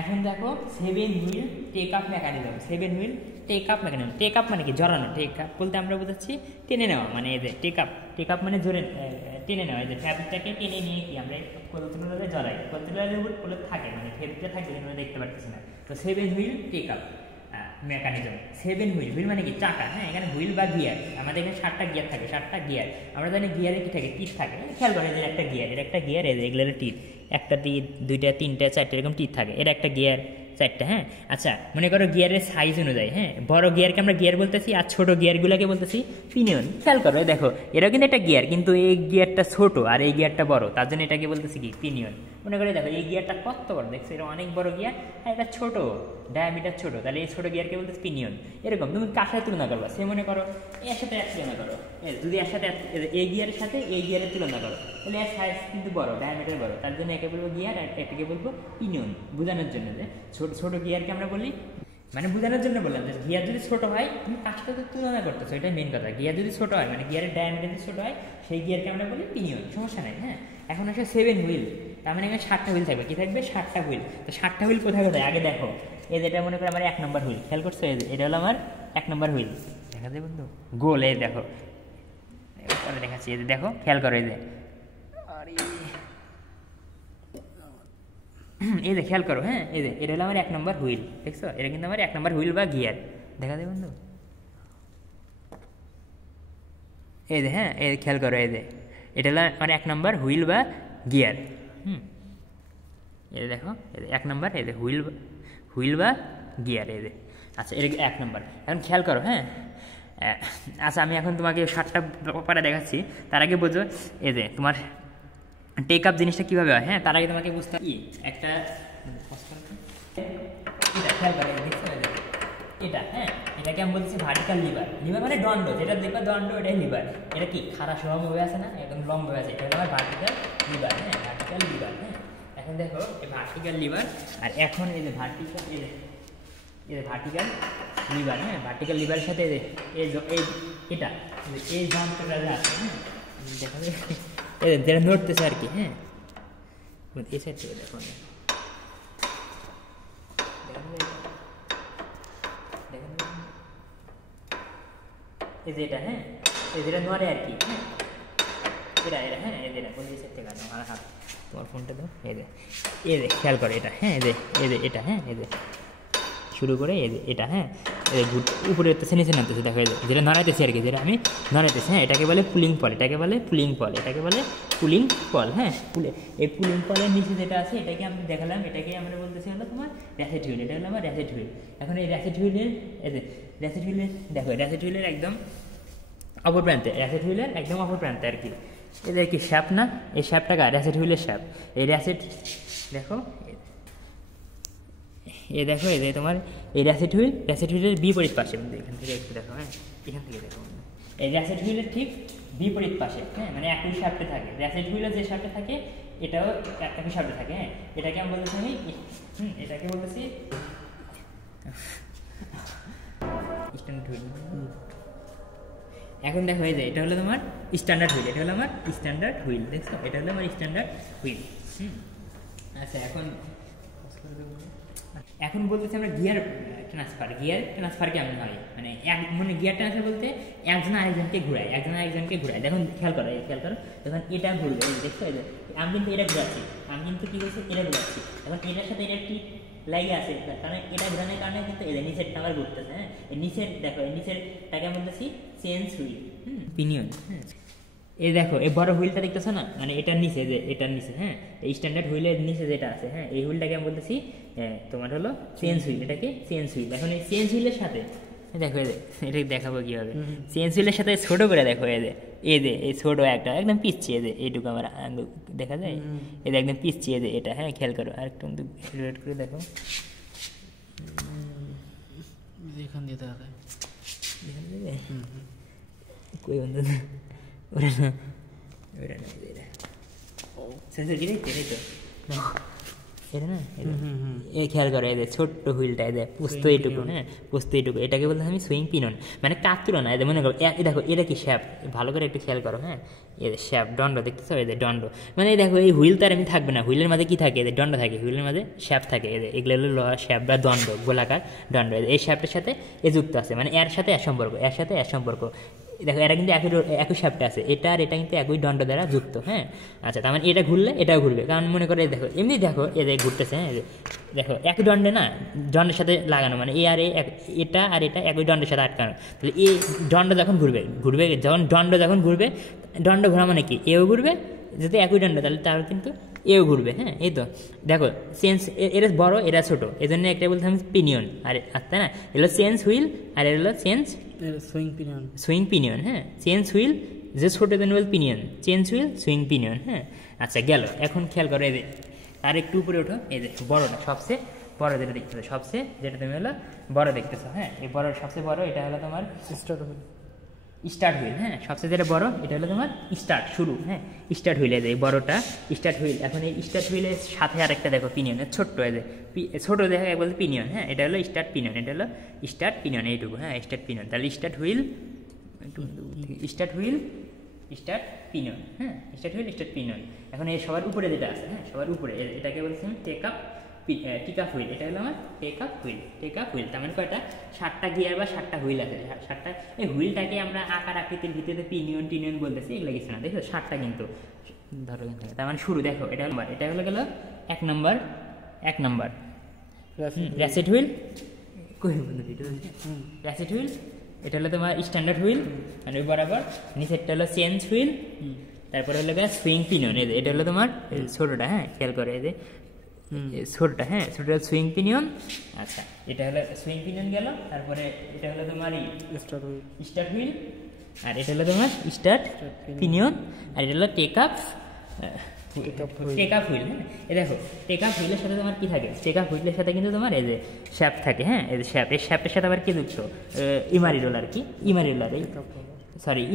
এখন দেখো 7 wheel take up mechanism. 7 wheel take up mechanism. Take up মানে কি? জড়ানো। টেক আপ বলতে আমরা বোঝাচ্ছি টেনে নেওয়া, মানে এই যে টেক আপ। টেক আপ মানে জোরে টেনে নেওয়া। এই যে ফ্যাব্রিকটাকে টেনে নিয়ে কি আমরা কলতুলারে জড়াই। কলতুলারের উপর কোলে থাকে, মানে ফ্যাব্রিকটা থাকে, আমরা দেখতে পাচ্ছি না। তো 7 wheel take up mechanism. 7 wheel, wheel মানে কি? চাকা। হ্যাঁ, এখানে হুইল বা গিয়ার। আমাদের এখানে 7টা গিয়ার থাকে, 7টা গিয়ার। আমরা জানি গিয়ারে কি থাকে? টিথ থাকে। খেয়াল করে, এদের একটা গিয়ার, এর একটা গিয়ার, এগুলোর টিথ, একটা টিথ, দুইটা, তিনটা, চারটে এরকম টিথ থাকে। এর একটা গিয়ার, 4টা। হ্যাঁ, আচ্ছা, মনে করো গিয়ারের সাইজ অনুযায়ী, হ্যাঁ, বড় গিয়ারকে আমরা গিয়ার বলতেছি, আর ছোট গিয়ারগুলোকে বলতেছি পিনিয়ন। খেয়াল করো, দেখো এটাও কিন্তু একটা গিয়ার, কিন্তু এই গিয়ারটা ছোট আর এই গিয়ারটা বড়, তার জন্য এটাকে বলতেছি কি? পিনিয়ন। মনে করে দেখো এই গিয়ারটা কত বড়, দেখছো এটা অনেক বড় গিয়ার, আর এটা ছোট, ডায়ামিটার ছোট, তাহলে এই ছোট গিয়ারকে বলতেছি পিনিয়ন। এরকম তুমি কার সাথে তুলনা করবা? সে মনে করো এর সাথে এক তুলনা করো, যদি এর সাথে এই গিয়ারের সাথে এই গিয়ারের তুলনা করো, তাহলে এর সাইজ কিন্তু বড়, ডায়ামিটার বড়, তার জন্য একে বলবো গিয়ার, আর এটাকে বলবো পিনিয়ন। বোঝানোর জন্য যে ছোট ছোট গিয়ারকে আমরা বলি, মানে বোঝানোর জন্য বললাম যে গিয়ার যদি ছোট হয় তুমি কার সাথে তুলনা করতেছো, এটাই মেন কথা। গিয়ার যদি ছোট হয়, মানে গিয়ারের ডায়ামিটার যদি ছোট হয়, সেই গিয়ারকে আমরা বলি পিনিয়ন। সমস্যা নেই। হ্যাঁ, এখন আসে 7 হুইল, তার মানে এখানে 7টা হুইল থাকবে। কি থাকবে? 7টা হুইল। তো 7টা হুইল কোথায় কোথায় আগে দেখো। এই যেটা মনে করো আমার 1 নম্বর হুইল, খেয়াল করছো? এটা হলো আমার 1 নম্বর হুইল। দেখা যায় বন্ধু? গোল। এই দেখো, পরে দেখাচ্ছি। এই দেখো, খেয়াল করো, এই যে এই যে খেয়াল করো। হ্যাঁ, এই যে এটা হলো আমার 1 নম্বর হুইল, দেখছো? এটা কিন্তু আমার 1 নম্বর হুইল বা গিয়ার। দেখা যায় বন্ধু? এই যে, হ্যাঁ, এই খেয়াল করো, এই যে এটা হলো আমার 1 নম্বর হুইল বা গিয়ার। এই যে দেখো, এই যে 1 নম্বর, এই যে হুইল বা গিয়ার, এই যে। আচ্ছা, এটা 1 নম্বর। এখন খেয়াল করো। হ্যাঁ, আচ্ছা, আমি এখন তোমাকে 7টা ব্যাপারে দেখাচ্ছি, তার আগে বোঝো এই যে তোমার টেক আপ জিনিসটা কীভাবে হয়। হ্যাঁ, তার আগে তোমাকে বুঝতে হবে একটা এটা। খেয়াল করে দেখছো? এটা, হ্যাঁ, এটাকে আমি বলছি ভার্টিক্যাল লিভার। লিভার মানে দণ্ড, যেটা দেখবে দণ্ড, এটাই লিভার। এটা কি খাড়া সরমভাবে আছে না, একদম লম্বভাবে আছে, এটা হলো আমার ভার্টিক্যাল লিভার। হ্যাঁ, ভার্টিক্যাল লিভার। হ্যাঁ, এখন দেখো এই ভার্টিক্যাল লিভার, আর এখন এই যে ভার্টিক্যাল, এই যে ভার্টিক্যাল লিভার। হ্যাঁ, ভার্টিক্যাল লিভারের সাথে এটা এই যন্ত্রটা যে আছে, হ্যাঁ, দেখা যায় যেটা নড়তেছে আর কি। হ্যাঁ, এই সাইড থেকে দেখো, এই যে এটা, হ্যাঁ, এই যেটা নড়ে আর কি। হ্যাঁ, এটা, হ্যাঁ, এই যেটা কোন সাইড থেকে আনো, আমার হাত, তোমার ফোনটা দাও। এই যে খেয়াল করে এটা। হ্যাঁ, এই যে এটা। হ্যাঁ, এই যে শুরু করে এই যে এটা। হ্যাঁ, এই উপরে উঠতেছে, নিচে নামতেছে, দেখো যেটা নড়াইতেছে আর কি, যেটা আমি নড়াইতেছি। হ্যাঁ, এটাকে বলে পুলিং পল, এটাকে বলে পুলিং পল, এটাকে বলে পুলিং পল। হ্যাঁ, এই পুলিং পলের নিচে যেটা আছে এটাকে আমি দেখালাম, এটাকে আমরা বলতেছি হলো তোমার র্যাসেট হুইল। এটা হলো আমার র্যাসেট হুইল। এখন এই র্যাসেট হুইলের, এই যে র্যাসেট হুইলের, দেখো র্যাসেট হুইলের একদম অপর প্রান্তে, র্যাসেট হুইলের একদম অপর প্রান্তে আর কি। এদের কি শ্যাপ না? এই শ্যাপটা র্যাসেট হুইলের শ্যাপ। এই র্যাসেট, দেখো এ দেখো, এই যে তোমার এই র্যাসেট হুইলের বিপরীত পাশে, এখান থেকে একটু দেখো। হ্যাঁ, এখান থেকে দেখো, এই র্যাসেট হুইলের ঠিক বিপরীত পাশে। হ্যাঁ, মানে একই শ্যাফটে থাকে। র্যাসেট হুইলের যে শ্যাফটে থাকে এটাও একই শ্যাফটে থাকে। হ্যাঁ, এটাকে আমি বলতেছি এটাকে বলতেছি স্ট্যান্ডার্ড হুইল। এখন দেখো, এই যে এটা হলো তোমার স্ট্যান্ডার্ড হুইল, এটা হলো আমার স্ট্যান্ডার্ড হুইল, দেখছো? এটা হলো আমার স্ট্যান্ডার্ড হুইল। আচ্ছা, এখন বলতেছি আমরা গিয়ার ট্রান্সফার কেমন হয়, মানে গিয়ার ট্রান্সফার বলতে একজন আরেকজনকে ঘুরায়, দেখুন খেয়াল করো, যখন এটা ঘুরবে, দেখছো? আমি কিন্তু এটা ঘুরাচ্ছি, আমি কিন্তু কি করছি, এটা ঘুরাচ্ছি। এখন এটার সাথে এটা ঠিক লাগে আছে, কারণ এটা ঘোরানোর কারণে কিন্তু এদের নিচেরটা আবার ঘুরতেছে। হ্যাঁ, এই নিচের, দেখো এই নিচেরটাকে আমি বলতেছি চেঞ্জ হুইল, পিনিয়ন। হ্যাঁ, এই দেখো এই বড় হুইলটা দেখতেছো না, মানে এটার নিচে, যে এটার নিচে, হ্যাঁ, এই স্ট্যান্ডার্ড হুইলের নিচে যেটা আছে, হ্যাঁ, এই হুইলটাকে আমি বলতেছি তোমার হলো চেঞ্জ হুইল, এটাকে চেঞ্জ হুইল। এখন এই চেঞ্জ হুইলের সাথে দেখো, এটাকে দেখাবো কীভাবে। চেঞ্জ হুইলের সাথে ছোটো করে দেখো, এই ছোটো একটা একদম পিচ্ছি, এইটুকু আমার আঙুল দেখা যায়, এদের একদম পিচ্ছি, এটা। হ্যাঁ, খেয়াল করো, আর একটু রেড করে দেখো, এখান দিয়ে দেখা যায়, কই বন্ধু, ওটা না, ওটা না, সেন্সর কি দেখতে, এই তো এটা না এ খেয়াল করো, এদের ছোট্ট হুইলটা এদের পোস্ত এইটুকু, হ্যাঁ পোস্ত এইটুকু, এটাকে বলতে আমি সুইং পিনন, মানে কাতুরা না। এদের মনে করো দেখো এটা কি শ্যাপ, ভালো করে একটু খেয়াল করো, হ্যাঁ এদের শ্যাপ দণ্ড দেখতেছো, এদের দণ্ড, মানে দেখো এই হুইল তার এমনি থাকবে না, হুইলের মাঝে কি থাকে, এদের দণ্ড থাকে, হুইলের মাঝে শ্যাপ থাকে, এদের এগুলো হলো লোহার শ্যাপ বা দণ্ড, গোলাকার দণ্ড। এই শ্যাপটার সাথে এ যুক্ত আছে, মানে এর সাথে এর সম্পর্ক, এর সাথে এর সম্পর্ক। দেখো এরা কিন্তু একই শ্যাপটা আছে, এটা আর এটা কিন্তু একই দণ্ড দ্বারা যুক্ত, হ্যাঁ। আচ্ছা তার মানে এটা ঘুরলে এটাও ঘুরবে, কারণ মনে করে দেখো এমনি দেখো এদের ঘুরতেছে, হ্যাঁ দেখো একই দণ্ডে না, দণ্ডের সাথে লাগানো, মানে এ আর এটা আর এটা একই দণ্ডের সাথে আটকানো। তাহলে এই দণ্ড যখন ঘুরবে যখন দণ্ড যখন ঘুরবে, দণ্ড ঘোরা মানে কি এও ঘুরবে, যদি একই দণ্ড তাহলে কিন্তু এও ঘুরবে, হ্যাঁ। এই তো দেখো চেঞ্জ, এরা বড় এরা ছোট, এই জন্য একটা বলতে আমি পিনিয়ন, আর তাই না, এগুলো চেঞ্জ হুইল আর এর হলো চেঞ্জ সুইং পিনিয়ন, হ্যাঁ। চেঞ্জ হুইল যে ছোট জন্য বল pinion, change wheel swing pinion, হ্যাঁ। আচ্ছা গেল, এখন খেয়াল করো এদের আর একটু উপরে ওঠো, এই যে বড়টা সবচেয়ে বড় যেটা দেখতেছো, সবচেয়ে যেটা তুমি হলো বড় দেখতেছো, হ্যাঁ এই বড় সবচেয়ে বড়, এটা হলো তোমার স্টার্ট হুইল, হ্যাঁ সবচেয়ে যেটা বড় এটা হলো তোমার স্টার্ট শুরু, হ্যাঁ স্টার্ট হুইল, এই বড়টা স্টার্ট হুইল। এখন এই স্টার্ট হুইলের সাথে আর একটা দেখো পিনিয়নের ছোট্ট, এই যে ছোটো দেখা বলতে পিনিয়ন, হ্যাঁ এটা হলো স্টার্ট পিনিয়ন, এটা হলো স্টার্ট পিনিয়ন এইটুকু, হ্যাঁ স্টার্ট পিনিয়ন। তাহলে start wheel start wheel start pinion, হ্যাঁ স্টার্ট হুইল স্টার্ট পিনিয়ন। এখন এই সবার উপরে যেটা আছে, হ্যাঁ সবার উপরে এটাকে বলছি আমি টেক আপ হুইল, এটা হলো আমার টেক আপ হুইল। তার মানে কয়টা 7টা গিয়ার বা 7টা হুইল আছে, 7টা। এই হুইলটাকে আমরা আকার আকৃতির ভিত্তিতে টিনিয়ন বলতেছি, এগুলো কিছু না, দেখো 7টা কিন্তু ধরো এখান থেকে। তার মানে শুরু দেখো এটা হলো গেল 1 নম্বর র্যাসেট হুইল, র্যাসেট হুইল। এটা হলো তোমার স্ট্যান্ডার্ড হুইল, মানে বরাবর। নিচেরটা হলো চেঞ্জ হুইল, তারপরে হলো সুইং পিনিয়ন, এটা হলো তোমার ছোটোটা, হ্যাঁ খেয়াল করে এই যে ছোটটা, হ্যাঁ ছোটটা সুইং পিনিয়ন। আচ্ছা এটা হলো সুইং পিনিয়ন গেল, তারপরে এটা হলো তোমার স্টার্ট হুইল, আর এটা হলো তোমার স্টার্ট পিনিয়ন, আর এটা হলো টেক আপ হুইল, হ্যাঁ এই দেখো টেক আপ হুইলের সাথে তোমার কি থাকে, টেক আপ হুইলের সাথে কিন্তু তোমার এই যে শ্যাপ থাকে, হ্যাঁ এই যে শ্যাপ, এই শ্যাপের সাথে আবার কি যুক্ত, ইমারি রোলার, কি ইমারি রোলার,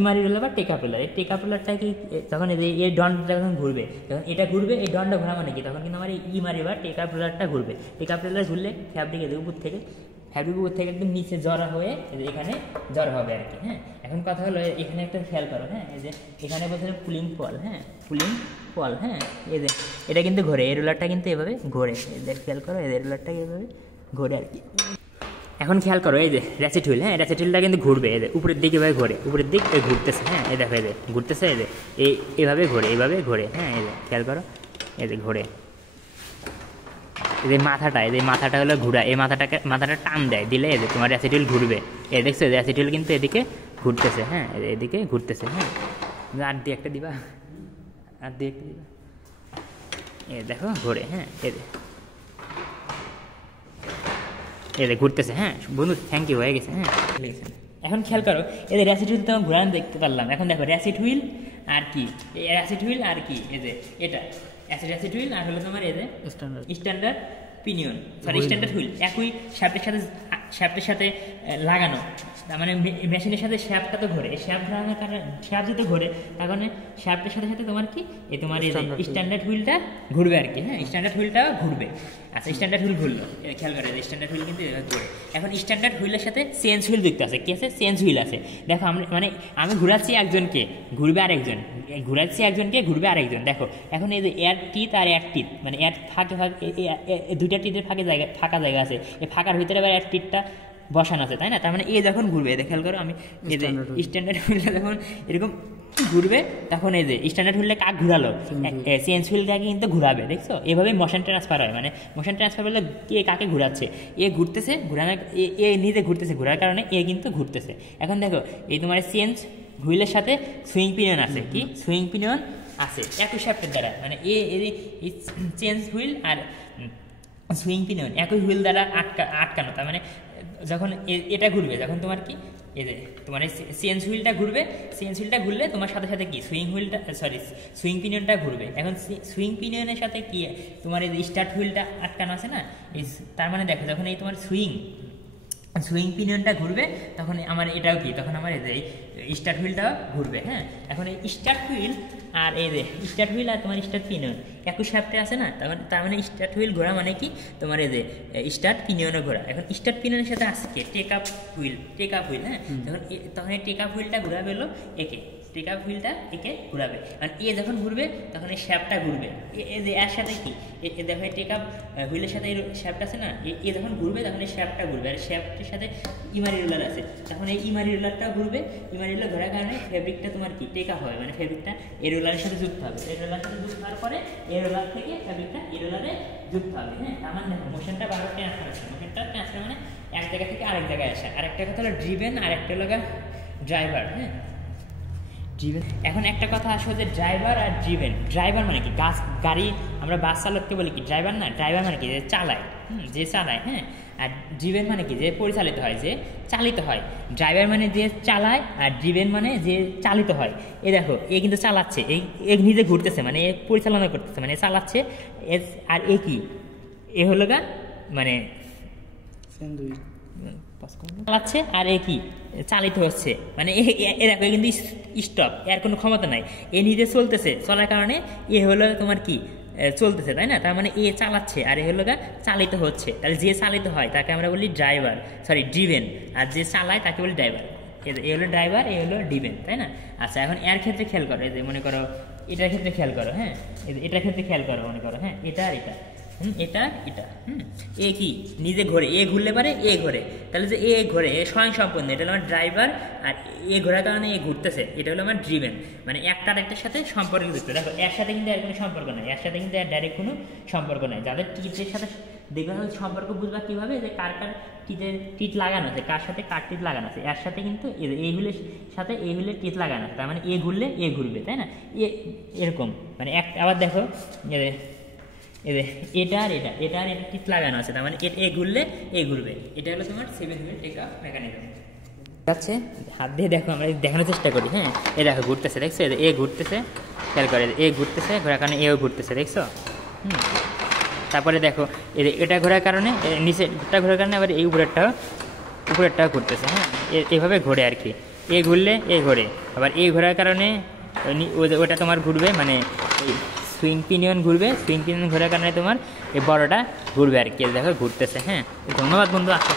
ইমারি রোলার বা টেক আপ রোলার। এই টেক আপ রোলারটা কি তখন এই দণ্ডটা যখন ঘুরবে, যখন এটা ঘুরবে, এই দণ্ড ঘোরা মানে কি, তখন কিন্তু আমার এই ইমারি বা টেক আপ রোলারটা ঘুরবে। টেক আপ রোলার ঘুরলে ফ্যাব্রিক উপর থেকে একদম নিচে জড়া হয়ে এখানে জড়া হবে আর কি, হ্যাঁ। এখন কথা হলো এখানে একটা খেয়াল করো, হ্যাঁ এই যে এখানে বলছে পুলিং পল, হ্যাঁ পুলিং পল, হ্যাঁ এই যে এটা কিন্তু ঘোরে, এই রোলারটা কিন্তু এভাবে ঘোরে, এদের খেয়াল করো, এদের রোলারটা এভাবে ঘোরে আর কি। এখন খেয়াল করো এই যে র্যাসেট হুইল, হ্যাঁ র্যাসেট হুইলটা কিন্তু ঘুরবে, এদের উপরের দিকে এভাবে ঘোরে, উপরের দিক ঘুরতেছে, হ্যাঁ এই দেখো এদের ঘুরতেছে, এদের এইভাবে ঘোরে, এইভাবে ঘোরে, হ্যাঁ এই যে খেয়াল করো এদের ঘোরে। এদের মাথাটা হলো ঘুরা, এই মাথাটা টান দেয়, দিলে এদের তোমার র্যাসেট হুইল ঘুরবে। দেখছো র্যাসেট হুইল কিন্তু এদিকে ঘুরতেছে, হ্যাঁ এদিকে ঘুরতেছে, হ্যাঁ আর দিয়ে একটা দিবা, দেখো ঘোরে, হ্যাঁ এদের ঘুরতেছে, হ্যাঁ বন্ধু থ্যাংক ইউ, হয়ে গেছে, হ্যাঁ। এখন খেয়াল করো এদের র্যাসেট হুইল তো ঘোরানো দেখতে পারলাম। এখন দেখো র্যাসেট হুইল আর কি, র্যাসেট হুইল আর কি, এই যে এটা র্যাসেট হুইল আর হলো তোমার এই যে স্ট্যান্ডার্ড পিনিয়ন, স্ট্যান্ডার্ড হুইল একই শ্যাফটের সাথে লাগানো, তার মানে মেশিনের সাথে শ্যাফটটা তো ঘোরে, শ্যাফট ঘোরানোর কারণে শ্যাফট যদি ঘোরে তার কারণে শ্যাফটের সাথে সাথে তোমার কি এই তোমার এই স্ট্যান্ডার্ড হুইলটা ঘুরবে আর কি, হ্যাঁ স্ট্যান্ডার্ড হুইলটাও ঘুরবে। আচ্ছা স্ট্যান্ডার্ড হুইল ঘুরলো, খেয়াল করে স্ট্যান্ডার্ড হুইল কিন্তু ঘুরে। এখন স্ট্যান্ডার্ড হুইলের সাথে চেঞ্জ হুইল যুক্ত আছে, কি আছে চেঞ্জ হুইল আছে। দেখো আমি ঘুরাচ্ছি একজনকে, ঘুরবে আরেকজন, ঘুরাচ্ছি একজনকে, ঘুরবে আরেকজন। দেখো এখন এই যে এয়ার টিথ আর এয়ার টিথ, মানে এয়ার দুইটা টিথের ফাঁকা জায়গা আছে, এই ফাঁকার ভিতরে আবার এয়ার টিথটা বসানো আছে, তাই না? তার মানে এ যখন ঘুরবে, খেয়াল করো আমি এই যে স্ট্যান্ডার্ড হুইলটা যখন এরকম ঘুরবে তখন এই যে স্ট্যান্ডার্ড হুইলটা কাক ঘুরালো, চেঞ্জ হুইলটাকে কিন্তু ঘুরাবে, দেখছো? এভাবেই মোশন ট্রান্সফার হয়, মানে মোশন ট্রান্সফার বললে কে কাকে ঘুরাচ্ছে, এ ঘুরতেছে, এ নিজে ঘুরতেছে, ঘোরার কারণে এ কিন্তু ঘুরতেছে। এখন দেখো এই তোমার চেঞ্জ হুইলের সাথে সুইং পিনিয়ন আছে, কি সুইং পিনিয়ন আছে একই শ্যাফটের দ্বারা, মানে এই চেঞ্জ হুইল আর সুইং পিনিয়ন একই হুইল দ্বারা আটকানো। তার মানে যখন এটা ঘুরবে, যখন তোমার কি এই যে তোমার চেঞ্জ হুইলটা ঘুরবে, চেঞ্জ হুইলটা ঘুরলে তোমার সাথে সাথে কি সুইং পিনিয়নটা ঘুরবে। এখন সুইং পিনিয়নের সাথে কি তোমার এই স্টার্ট হুইলটা আটকানো আছে না, তার মানে দেখো যখন এই তোমার সুইং পিনিয়নটা ঘুরবে তখন আমার এটাও কি, তখন আমার এই যে স্টার্ট হুইলটাও ঘুরবে, হ্যাঁ। এখন এই স্টার্ট হুইল আর এই যে স্টার্ট হুইল আর তোমার স্টার্ট পিনিয়ন একই শ্যাফটে আছে না, তার মানে স্টার্ট হুইল ঘোরা মানে কি তোমার এই যে স্টার্ট পিনিয়নে ঘোরা। এখন স্টার্ট পিনিয়নের সাথে আছে কি টেক আপ হুইল, হ্যাঁ, তখন এই টেক আপ হুইলটা ঘোরাবে হলো একে, টেক আপ হুইলটা একে ঘুরাবে, মানে এ যখন ঘুরবে তখন এই শ্যাফটটা ঘুরবে। এর সাথে কি দেখো টেক আপ হুইলের সাথে শ্যাফট আছে না, এ যখন ঘুরবে তখন এই শ্যাফটটা ঘুরবে, আর শ্যাফটের সাথে ইমারি রোলার আছে, তখন এই ইমারি রোলারটা ঘুরবে। ইমারি রোলার ঘোরার কারণে ফেব্রিকটা তোমার কি টেক আপ হবে, মানে ফেব্রিকটা এই রোলারের সাথে যুক্ত হবে। এই রোলারের সাথে যুক্ত হওয়ার পরে এই রোলার থেকে ফেব্রিকটা এই রোলারে যুক্ত হবে। হ্যাঁ, আমার দেখো মোশনটা বারবার ট্রান্সফার হচ্ছে, মোশনটা ট্রান্সফার মানে এক জায়গা থেকে আরেক জায়গায় আসা। আরেকটা কথা হলো ড্রিভেন, আর একটা হলো ড্রাইভার। হ্যাঁ, এখন একটা কথা আসলে যে ড্রাইভার আর ড্রাইভার মানে কি গাড়ি আমরা বাস চালককে বলি কি ড্রাইভার না, ড্রাইভার মানে কি যে চালায়, যে চালায়। হ্যাঁ, আর ড্রিভেন মানে কি যে পরিচালিত হয়, যে চালিত হয়। ড্রাইভার মানে যে চালায়, আর ড্রিভেন মানে যে চালিত হয়। এ দেখো এ কিন্তু চালাচ্ছে, এ নিজে ঘুরতেছে, মানে এ পরিচালনা করতেছে, মানে চালাচ্ছে। আর এ কি এ হলো মানে চালাচ্ছে, আর এ কি চালিত হচ্ছে, মানে এ দেখো কিন্তু স্টপ, এর কোনো ক্ষমতা নাই, এ নিজে চলতেছে, চলার কারণে এ হলো তোমার কি চলতেছে, তাই না? তার মানে এ চালাচ্ছে আর এ হলো চালিত হচ্ছে। তাহলে যে চালিত হয় তাকে আমরা বলি ড্রাইভার, ড্রিভেন, আর যে চালায় তাকে বলি ড্রাইভার। এ হলো ড্রাইভার, এ হলো ড্রিভেন, তাই না? আচ্ছা, এখন এর ক্ষেত্রে খেয়াল করো, এই যে মনে করো এটার ক্ষেত্রে খেয়াল করো। হ্যাঁ, এটার ক্ষেত্রে খেয়াল করো, মনে করো হ্যাঁ এটা আর এটা, এটা এ কি নিজে ঘোরে, এ ঘুরলে পারে এ ঘোরে, তাহলে যে এ ঘোরে এ স্বয়ং সম্পন্ন, এটা হলো আমার ড্রাইভার। আর এ ঘোরার কারণে এ ঘুরতেছে, এটা হলো আমার ড্রিভেন, মানে একটা আরেকটার সাথে সম্পর্ক যুক্ত। দেখো এর সাথে কিন্তু এর কোনো সম্পর্ক নেই, এর সাথে কিন্তু এর ডাইরেক্ট কোনো সম্পর্ক নেই। যাদের টিটের সাথে দেখবে সম্পর্ক বুঝবা কীভাবে, যে কার টিট লাগানো আছে, কার সাথে কার টিট লাগানো আছে। এর সাথে কিন্তু এই হুইলের সাথে এই হুইলের টিট লাগানো আছে, তার মানে এ ঘুরলে এ ঘুরবে, তাই না? এরকম মানে আবার দেখো এটা আর এটা টিপ লাগানো আছে, তার মানে এ ঘুরলে এ ঘুরবে। এটা হলো তোমার 7 হুইল টেক আপ মেকানিজম। আছে হাত দিয়ে দেখো, আমরা দেখানোর চেষ্টা করি। হ্যাঁ, এ দেখো ঘুরতেছে, দেখছো এ ঘুরতেছে, খেয়াল করে এ ঘুরতেছে, ঘোরার কারণে এও ঘুরতেছে, দেখছো? তারপরে দেখো এটা ঘোরার কারণে নিচেটা ঘোরার কারণে আবার এই উপরেরটাও ঘুরতেছে। হ্যাঁ, এভাবে ঘোরে আর কি, এ ঘুরলে এ ঘোরে, আবার এই ঘোরার কারণে ওটা তোমার ঘুরবে, মানে সুইং পিনিয়ন ঘুরবে, সুইং পিনিয়ন ঘোরার কারণে তোমার এই বড়টা ঘুরবে আর কি। দেখো ঘুরতেছে। হ্যাঁ, ধন্যবাদ বন্ধু, আসো।